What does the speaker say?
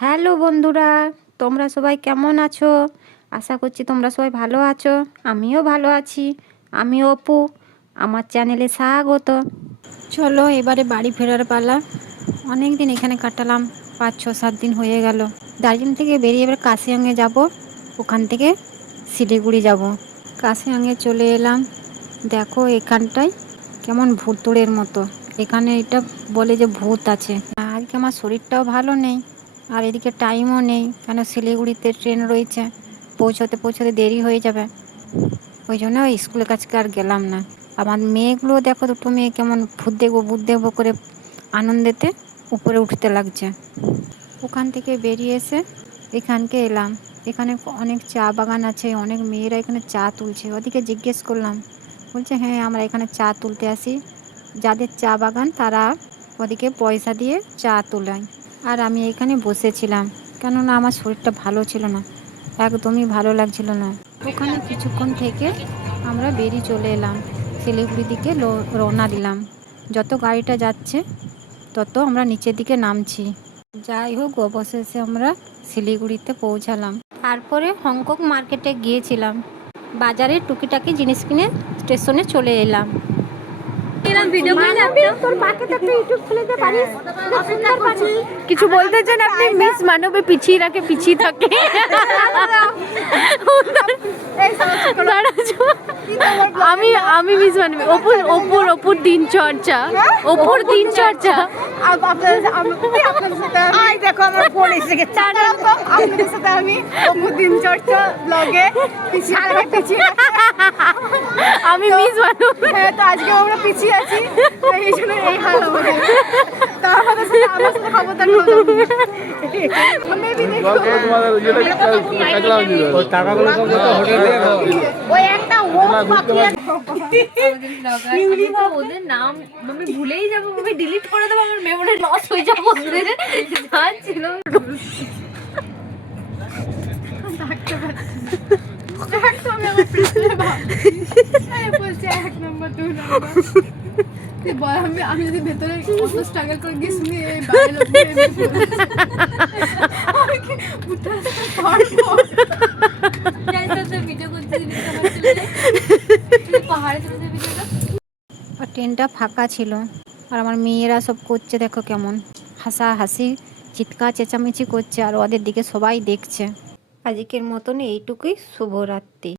Hello বন্ধুরা, তোমরা সবাই কেমন আছো? আশা করছি তোমরা সবাই ভালো আছো। আমিও ভালো আছি। আমি অপু, আমার চ্যানেলে স্বাগত। চলো এবারে বাড়ি ফেরার পালা। অনেক দিন এখানে কাটালাম, 5-6-7 দিন হয়ে গেল। দার্জিলিং থেকে বেরিয়ে এবার কাশিয়াঙে যাব, ওখান থেকে শিলিগুড়ি যাব। কাশিয়াঙে চলে এলাম। দেখো এখানটায় কেমন ভুতুড়ের মতো, এখানে এটা বলে যে ভূত আছে। আজকে আমার শরীরটাও ভালো নেই, আর এদিকে টাইমও নেই, কেন শিলিগুড়িতে ট্রেন রয়েছে, পৌঁছতে পৌঁছতে দেরি হয়ে যাবে। ওই জন্য ওই স্কুলের কাছে আর গেলাম না। আমার মেয়েগুলো দেখো, দুটো মেয়ে কেমন ভূত দেখবো করে আনন্দেতে উপরে উঠতে লাগছে। ওখান থেকে বেরিয়ে এসে এখানকে এলাম। এখানে অনেক চা বাগান আছে, অনেক মেয়েরা এখানে চা তুলছে। ওদিকে জিজ্ঞেস করলাম, বলছে হ্যাঁ আমরা এখানে চা তুলতে আসি, যাদের চা বাগান তারা ওদিকে পয়সা দিয়ে চা তোলায়। আর আমি এখানে বসেছিলাম, কেননা আমার শরীরটা ভালো ছিল না, একদমই ভালো লাগছিল না। ওখানে কিছুক্ষণ থেকে আমরা বেরিয়ে চলে এলাম, শিলিগুড়ির দিকে রওনা দিলাম। যত গাড়িটা যাচ্ছে তত আমরা নিচের দিকে নামছি। যাই হোক, অবশেষে আমরা শিলিগুড়িতে পৌঁছালাম। তারপরে হংকং মার্কেটে গিয়েছিলাম, বাজারে টুকিটাকি জিনিস কিনে স্টেশনে চলে এলাম। কিছু বলতে চান আপনি? মিস মানবে পিছিয়ে রাখে, পিছিয়ে থাকে। আমি আমি মিস মানবে অপুর দিন চর্চা, অপুর দিন চর্চা। দেখো আমার ফোন এসে গেছে। আপনাদের সাথে আমি অপু দিন চর্চা ব্লগে পিছিয়ে আমি মিস মানবে। হ্যাঁ, তো আজকে আমরা পিছিয়ে আছি, এই জন্য এই হাল আমাদের। তো আমাদের সাথে আমার সাথে খবরদার ওদের নাম আমি ভুলেই যাবো, আমি ডিলিট করে দেবো, আমার মেমোরি লস হয়ে যাবো। ছিল বলছে 1 নম্বর 2 নম্বর। আমি যদি ভেতরে কত স্ট্রাগল করে গিয়ে শুনি এই বাইরে লোক আর ট্রেনটা ফাঁকা ছিল, আর আমার মেয়েরা সব করছে দেখো কেমন হাসাহাসি, চিৎকার চেঁচামেচি করছে, আর ওদের দিকে সবাই দেখছে। আজকের মতন এইটুকুই, শুভরাত্রি।